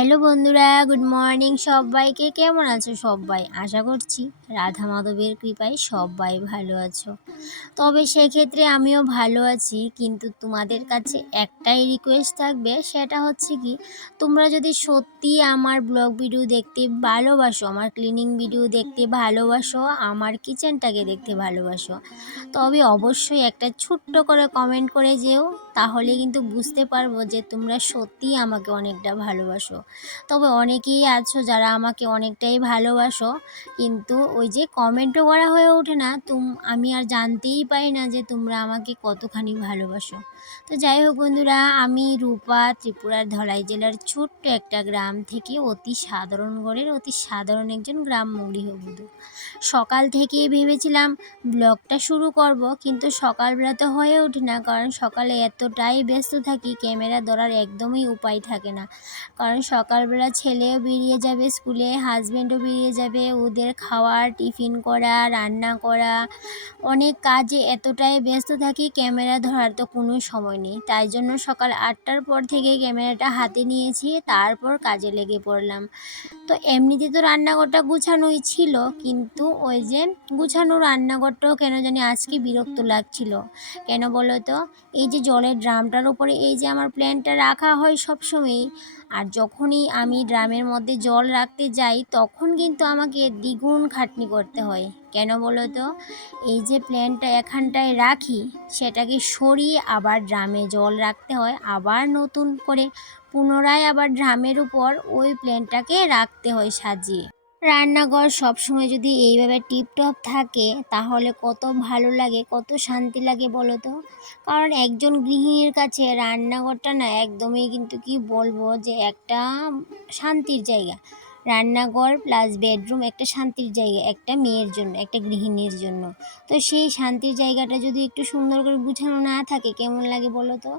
Hello বন্ধুরা, good morning. সবাইকে কেমন আছো সবাই? আশা করছি রাধা মাধবের কৃপায় সবাই ভালো আছো। তবে সেক্ষেত্রে আমিও ভালো আছি, কিন্তু তোমাদের কাছে একটাই রিকোয়েস্ট থাকবে, সেটা হচ্ছে কি, তোমরা যদি সত্যি আমার ব্লগ ভিডিও দেখতে ভালোবাসো, আমার ক্লিনিং ভিডিও দেখতে ভালোবাসো, আমার কিচেনটাকে দেখতে ভালোবাসো, তবে অবশ্যই একটা ছোট্ট করে কমেন্ট করে যেও। তাহলে কিন্তু বুঝতে পারব যে তোমরা সত্যিই আমাকে অনেকটা ভালোবাসো। তবে অনেকেই আছো যারা আমাকে অনেকটাই ভালোবাসো, কিন্তু ওই যে কমেন্টও করা হয়ে ওঠে না, তুম, আমি আর জানতেই পারি না যে তোমরা আমাকে কতখানি ভালোবাসো। তো যাই হোক বন্ধুরা, আমি রূপা ত্রিপুরার ধলাই জেলার ছোট্ট একটা গ্রাম থেকে অতি সাধারণ ঘরের অতি সাধারণ একজন গ্রাম গৃহবধূ সকাল থেকেই ভেবেছিলাম ব্লগটা শুরু করব, কিন্তু সকালবেলা তো হয়ে ওঠে না, কারণ সকালে এতটাই ব্যস্ত থাকি, ক্যামেরা ধরার একদমই উপায় থাকে না। কারণ সকালবেলা ছেলেও বেরিয়ে যাবে স্কুলে হাজব্যান্ডও বেরিয়ে যাবে, ওদের খাওয়ার টিফিন করা, রান্না করা, অনেক কাজে এতটাই ব্যস্ত থাকি, ক্যামেরা ধরার তো কোনো সময় নেই। তাই জন্য সকাল আটটার পর থেকে ক্যামেরাটা হাতে নিয়েছি, তারপর কাজে লেগে পড়লাম। তো এমনিতে তো রান্নাঘরটা গুছানোই ছিল, কিন্তু ওই যে গুছানো রান্নাঘরটাও কেন জানি আজকে বিরক্ত লাগছিল। কেন বলো তো? এই যে জলের ড্রামটার উপরে এই যে আমার প্ল্যানটা রাখা হয় সবসময়ই আর যখনই আমি ড্রামের মধ্যে জল রাখতে যাই, তখন কিন্তু আমাকে দ্বিগুণ খাটনি করতে হয়। কেন বলো তো? এই যে প্ল্যানটা এখানটায় রাখি, সেটাকে সরিয়ে আবার ড্রামে জল রাখতে হয়, আবার নতুন করে পুনরায় আবার ড্রামের উপর ওই প্ল্যানটাকে রাখতে হয় সাজিয়ে। রান্নাঘর সবসময় যদি এইভাবে টিপটপ থাকে, তাহলে কত ভালো লাগে, কত শান্তি লাগে বলো তো? কারণ একজন গৃহিণীর কাছে রান্নাঘরটা না একদমই কিন্তু কি বলব যে একটা শান্তির জায়গা। রান্নাঘর প্লাস বেডরুম একটা শান্তির জায়গা, একটা মেয়ের জন্য, একটা গৃহিণীর জন্য। তো সেই শান্তির জায়গাটা যদি একটু সুন্দর করে গুছানো না থাকে, কেমন লাগে বলো তো?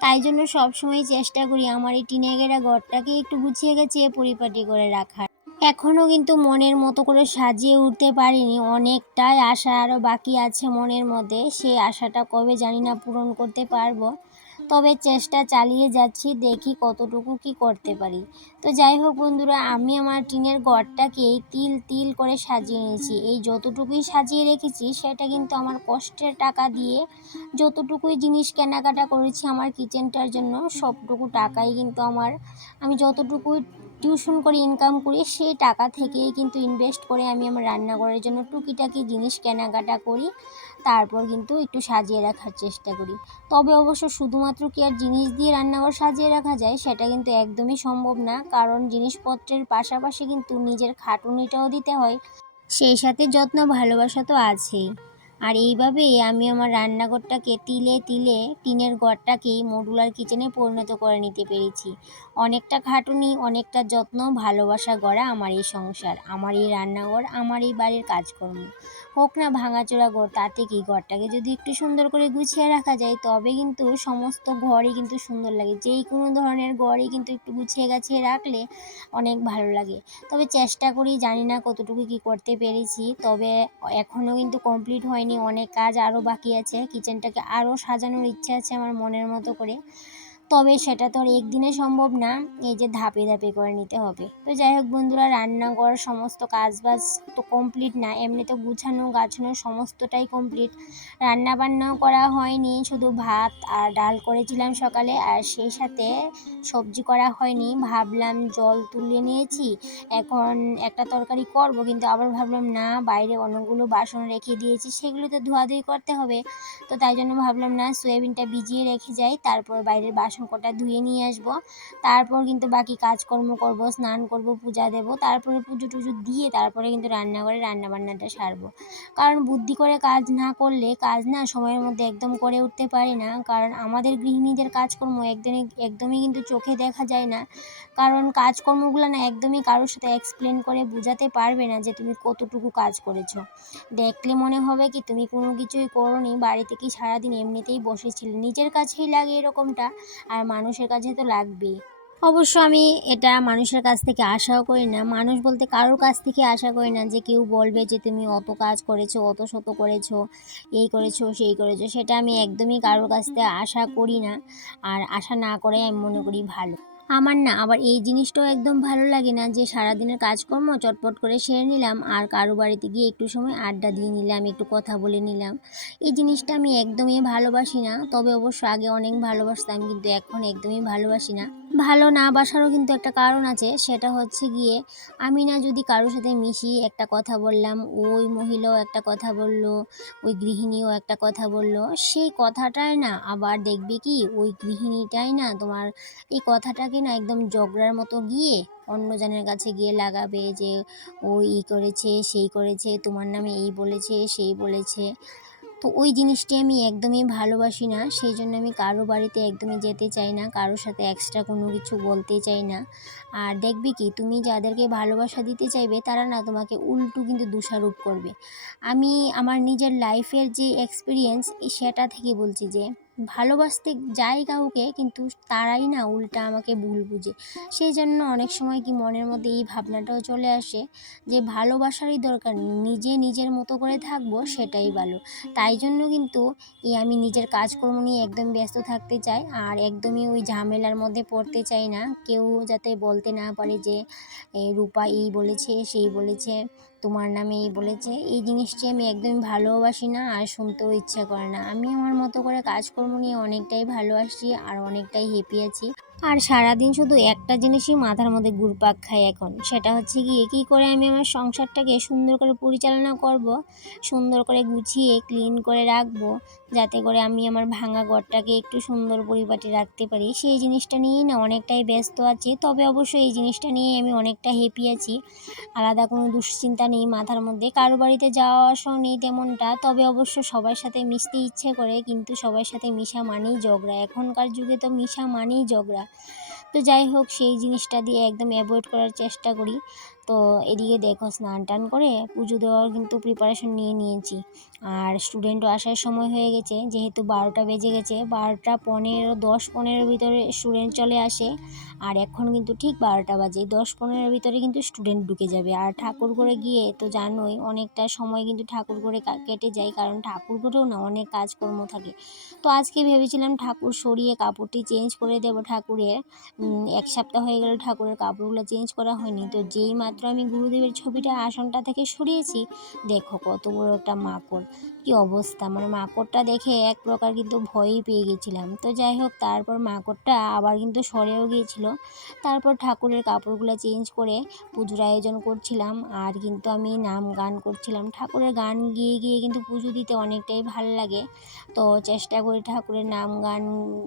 তাই জন্য সবসময় চেষ্টা করি আমার এই টিনেগেরা ঘরটাকে একটু গুছিয়ে গেছে পরিপাটি করে রাখার। এখনও কিন্তু মনের মতো করে সাজিয়ে উঠতে পারিনি। অনেকটাই আশা আরও বাকি আছে মনের মধ্যে। সেই আশাটা কবে জানি না পূরণ করতে পারব। তবে চেষ্টা চালিয়ে যাচ্ছি, দেখি কতটুকু কি করতে পারি। তো যাই হোক বন্ধুরা, আমি আমার টিনের ঘরটাকে তিল তিল করে সাজিয়ে নিয়েছি। এই যতটুকুই সাজিয়ে রেখেছি, সেটা কিন্তু আমার কষ্টের টাকা দিয়ে যতটুকুই জিনিস কেনাকাটা করেছি আমার কিচেনটার জন্য, সবটুকু টাকাই কিন্তু আমার। আমি যতটুকু টিউশন করে ইনকাম করি সেই টাকা থেকেই কিন্তু ইনভেস্ট করে আমি আমার রান্নাঘরের জন্য টুকিটাকি জিনিস কেনাকাটা করি, তারপর কিন্তু একটু সাজিয়ে রাখার চেষ্টা করি। তবে অবশ্য শুধুমাত্র কি আর জিনিস দিয়ে রান্নাঘর সাজিয়ে রাখা যায় সেটা কিন্তু একদমই সম্ভব না, কারণ জিনিসপত্রের পাশাপাশি কিন্তু নিজের খাটুনিটাও দিতে হয়, সেই সাথে যত্ন ভালোবাসা তো আছেই। আর এইভাবেই আমি আমার রান্নাঘরটাকে তিলে তিলে টিনের ঘরটাকেই মডুলার কিচেনে পরিণত করে নিতে পেরেছি। অনেকটা খাটুনি, অনেকটা যত্ন, ভালোবাসা গড়া আমার এই সংসার, আমার এই রান্নাঘর, আমার এই বাড়ির কাজকর্ম। হোক না ভাঙাচোরা ঘর, তাতে কি ঘরটাকে যদি একটু সুন্দর করে গুছিয়ে রাখা যায়, তবে কিন্তু সমস্ত ঘরই কিন্তু সুন্দর লাগে। যেই কোনো ধরনের ঘরই কিন্তু একটু গুছিয়ে গাছিয়ে রাখলে অনেক ভালো লাগে। তবে চেষ্টা করি, জানি না কতটুকু কি করতে পেরেছি, তবে এখনও কিন্তু কমপ্লিট হয়নি, অনেক কাজ আরও বাকি আছে কিচেনটাকে আরও সাজানোর ইচ্ছা আছে আমার মনের মতো করে। তবে সেটা তো আর একদিনে সম্ভব না, এই যে ধাপে ধাপে করে নিতে হবে। তো যাই হোক বন্ধুরা, রান্না করার সমস্ত কাজবাজ তো কমপ্লিট না, এমনিতে গুছানো গাছানো সমস্তটাই কমপ্লিট রান্না বান্নাও করা হয়নি, শুধু ভাত আর ডাল করেছিলাম সকালে, আর সেই সাথে সবজি করা হয়নি। ভাবলাম জল তুলে নিয়েছি, এখন একটা তরকারি করব, কিন্তু আবার ভাবলাম না, বাইরে অনেকগুলো বাসন রেখে দিয়েছি সেগুলো তো ধোয়াধুয়ি করতে হবে। তো তাই জন্য ভাবলাম না, সয়াবিনটা ভিজিয়ে রেখে যাই, তারপর বাইরের বাসন কটা ধুয়ে নিয়ে আসব। তারপর কিন্তু বাকি কাজকর্ম করব, স্নান করব, পূজা দেব। তারপরে পুজো টুজো দিয়ে তারপরে কিন্তু রান্নাঘরে রান্নাবান্নাটা সারবো। কারণ বুদ্ধি করে কাজ না করলে কাজ না সময়ের মধ্যে একদম করে উঠতে পারি না। কারণ আমাদের গৃহিণীদের কাজকর্ম একদমই একদমই কিন্তু চোখে দেখা যায় না। কারণ কাজকর্মগুলো না একদমই কারোর সাথে এক্সপ্লেন করে বোঝাতে পারবে না যে তুমি কতটুকু কাজ করেছ। দেখলে মনে হবে কি তুমি কোনো কিছুই করো নি বাড়িতে কি সারাদিন এমনিতেই বসেছিলে? নিজের কাছেই লাগে এরকমটা। আর মানুষের কাছে তো লাগবেই। অবশ্য আমি এটা মানুষের কাছ থেকে আশাও করি না। মানুষ বলতে কারোর কাছ থেকে আশা করি না যে কেউ বলবে যে তুমি অত কাজ করেছ, অত শত করেছ, এই করেছ, সেই করেছ, সেটা আমি একদমই কারোর কাছ থেকে আশা করি না। আর আশা না করে আমি মনে করি ভালো। আমার না, আবার এই জিনিসটাও একদম ভালো লাগে না যে সারাদিনের কাজকর্ম চটপট করে সেরে নিলাম আর কারও বাড়িতে গিয়ে একটু সময় আড্ডা দিয়ে নিলাম, একটু কথা বলে নিলাম। এই জিনিসটা আমি একদমই ভালোবাসি না, তবে অবশ্য আগে অনেক ভালোবাসতাম, কিন্তু এখন একদমই ভালোবাসি না। ভালো না বাসারও কিন্তু একটা কারণ আছে, সেটা হচ্ছে গিয়ে আমি না যদি কারোর সাথে মিশি একটা কথা বললাম, ওই মহিলাও একটা কথা বলল, ওই গৃহিণীও একটা কথা বলল, সেই কথাটাই না আবার দেখবে কি ওই গৃহিণীটাই না তোমার এই কথাটাকে না একদম জগড়ার মতো গিয়ে অন্যজনের কাছে গিয়ে লাগাবে যে ও ই করেছে, সেই করেছে, তোমার নামে এই বলেছে, সেই বলেছে। তো ওই জিনিসটি আমি একদমই ভালোবাসি না। সেই জন্য আমি কারও বাড়িতে একদমই যেতে চাই না, কারোর সাথে এক্সট্রা কোনো কিছু বলতে চাই না। আর দেখবে কি, তুমি যাদেরকে ভালোবাসা দিতে চাইবে, তারা না তোমাকে উল্টো কিন্তু দোষারোপ করবে। আমি আমার নিজের লাইফের যে এক্সপিরিয়েন্স সেটা থেকে বলছি যে ভালোবাসতে যাই কাউকে, কিন্তু তারাই না উল্টা আমাকে ভুল বুঝে। সেই জন্য অনেক সময় কি মনের মধ্যে এই ভাবনাটাও চলে আসে যে, ভালোবাসারই দরকার নিজে নিজের মতো করে থাকব সেটাই ভালো। তাই জন্য কিন্তু এই আমি নিজের কাজকর্ম নিয়ে একদম ব্যস্ত থাকতে চাই, আর একদমই ওই ঝামেলার মধ্যে পড়তে চাই না। কেউ যাতে বলতে না পারে যে রূপা এই বলেছে, সেই বলেছে। তোমার নামে এই বলেছে, এই জিনিসটি আমি একদমই ভালোবাসি না আর শুনতেও ইচ্ছা করে না। আমি আমার মতো করে কাজকর্ম নিয়ে অনেকটাই ভালো আসছি আর অনেকটাই হ্যাপি আছি। আর সারাদিন শুধু একটা জিনিসই মাথার মধ্যে ঘুরপাক খায় এখন। সেটা হচ্ছে গিয়ে, কী করে আমি আমার সংসারটাকে সুন্দর করে পরিচালনা করব, সুন্দর করে গুছিয়ে ক্লিন করে রাখব, যাতে করে আমি আমার ভাঙা ঘরটাকে একটু সুন্দর পরিপাটি রাখতে পারি। সেই জিনিসটা নিয়েই না অনেকটাই ব্যস্ত আছি। তবে অবশ্যই এই জিনিসটা নিয়ে আমি অনেকটা হ্যাপি আছি। আলাদা কোনো দুশ্চিন্তা নেই মাথার মধ্যে। কারও বাড়িতে যাওয়া আসাও নেই তেমনটা। তবে অবশ্য সবার সাথে মিশতে ইচ্ছে করে, কিন্তু সবার সাথে মিশা মানেই ঝগড়া। এখনকার যুগে তো মিশা মানেই ঝগড়া। তো যাই হোক, সেই জিনিসটা দিয়ে একদম অ্যাভয়েড করার চেষ্টা করি। তো এদিকে দেখো, স্নান টান করে পুজো দেওয়ার কিন্তু প্রিপারেশন নিয়ে নিয়েছি। আর স্টুডেন্টও আসার সময় হয়ে গেছে, যেহেতু বারোটা বেজে গেছে, বারোটা পনেরো, দশ পনেরোর ভিতরে স্টুডেন্ট চলে আসে। আর এখন কিন্তু ঠিক বারোটা বাজে, দশ পনেরোর ভিতরে কিন্তু স্টুডেন্ট ঢুকে যাবে। আর ঠাকুর করে গিয়ে তো জানোই অনেকটা সময় কিন্তু ঠাকুর করে কেটে যায়, কারণ ঠাকুর করেও না অনেক কাজকর্ম থাকে। তো আজকে ভেবেছিলাম ঠাকুর সরিয়ে কাপড়টি চেঞ্জ করে দেবো ঠাকুরের। এক সপ্তাহ হয়ে গেল ঠাকুরের কাপড়গুলো চেঞ্জ করা হয়নি। তো যেই মাত্র আমি গুরুদেবের ছবিটা আসনটা থেকে সরিয়েছি, দেখো কত বড় একটা মাকড়। কি অবস্থা? মানে মাকড়টা দেখে এক প্রকার কিন্তু ভয়ই পেয়ে গেছিলাম। তো যাই হোক, তারপর মাকড়টা আবার কিন্তু সরেও গিয়েছিল। তারপর ঠাকুরের কাপড়গুলো চেঞ্জ করে পুজোর আয়োজন করছিলাম। আর কিন্তু আমি নাম গান করছিলাম। ঠাকুরের গান গিয়ে গিয়ে কিন্তু পুজো দিতে অনেকটাই ভালো লাগে। তো চেষ্টা করি ঠাকুরের নাম গান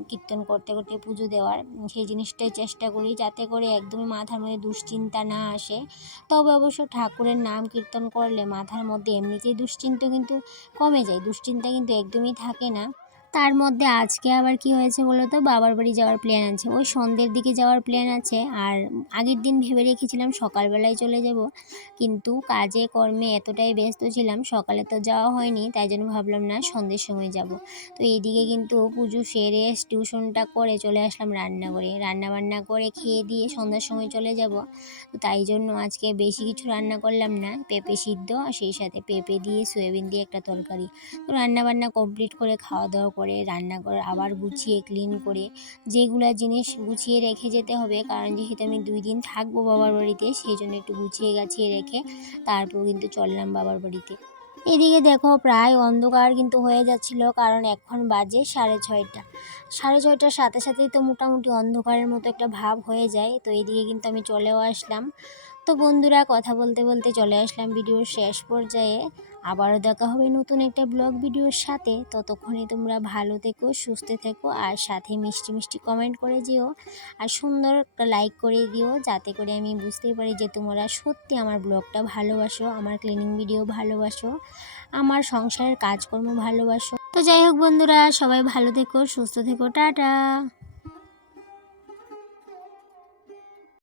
কীর্তন করতে করতে পুজো দেওয়ার। সেই জিনিসটাই চেষ্টা করি যাতে করে একদমই মাথার মধ্যে দুশ্চিন্তা না আসে। তবে অবশ্য ঠাকুরের নাম কীর্তন করলে মাথার মধ্যে এমনিতেই দুশ্চিন্তা কিন্তু কমে যায় দুশ্চিন্তা কিন্তু একদমই থাকে না। তার মধ্যে আজকে আবার কি হয়েছে বলো তো? বাবার বাড়ি যাওয়ার প্ল্যান আছে। ওই সন্ধ্যের দিকে যাওয়ার প্ল্যান আছে। আর আগের দিন ভেবে রেখেছিলাম সকালবেলায় চলে যাব। কিন্তু কাজে, কর্মে এতটাই ব্যস্ত ছিলাম, সকালে তো যাওয়া হয়নি, তাই জন্য ভাবলাম না সন্ধ্যের সময় যাব। তো এইদিকে কিন্তু পুজো সেরে টিউশনটা করে চলে আসলাম রান্নাঘরে। রান্না বান্না করে খেয়ে দিয়ে সন্ধ্যার সময় চলে যাব। তাই জন্য আজকে বেশি কিছু রান্না করলাম না। পেঁপে সিদ্ধ আর সেই সাথে পেঁপে দিয়ে, সয়াবিন দিয়ে একটা তরকারি। তো রান্না বান্না কমপ্লিট করে খাওয়া দাওয়া করে রান্নাঘর আবার গুছিয়ে ক্লিন করে, যেগুলো জিনিস গুছিয়ে রেখে যেতে হবে। কারণ যেহেতু আমি দুই দিন থাকব বাবার বাড়িতে সেই জন্য একটু গুছিয়ে গাছিয়ে রেখে তারপর কিন্তু চললাম বাবার বাড়িতে। এদিকে দেখো, প্রায় অন্ধকার কিন্তু হয়ে যাচ্ছিল, কারণ এখন বাজে সাড়ে ছয়টা। সাড়ে ছয়টার সাথে সাথেই তো মোটামুটি অন্ধকারের মতো একটা ভাব হয়ে যায়। তো এদিকে কিন্তু আমি চলেও আসলাম। তো বন্ধুরা, কথা বলতে বলতে চলে আসলাম ভিডিওর শেষ পর্যায়ে। আবারও দেখা হবে নতুন একটা ব্লগ ভিডিওর সাথে। ততক্ষণে তোমরা ভালো থেকো, সুস্থ থেকো আর সাথে মিষ্টি মিষ্টি কমেন্ট করে যেও। আর সুন্দর একটা লাইক করে দিও, যাতে করে আমি বুঝতে পারি যে তোমরা সত্যি আমার ব্লগটা ভালোবাসো, আমার ক্লিনিং ভিডিও ভালোবাসো, আমার সংসারের কাজকর্ম ভালোবাসো। তো যাই হোক বন্ধুরা, সবাই ভালো থেকো, সুস্থ থেকো, টাটা।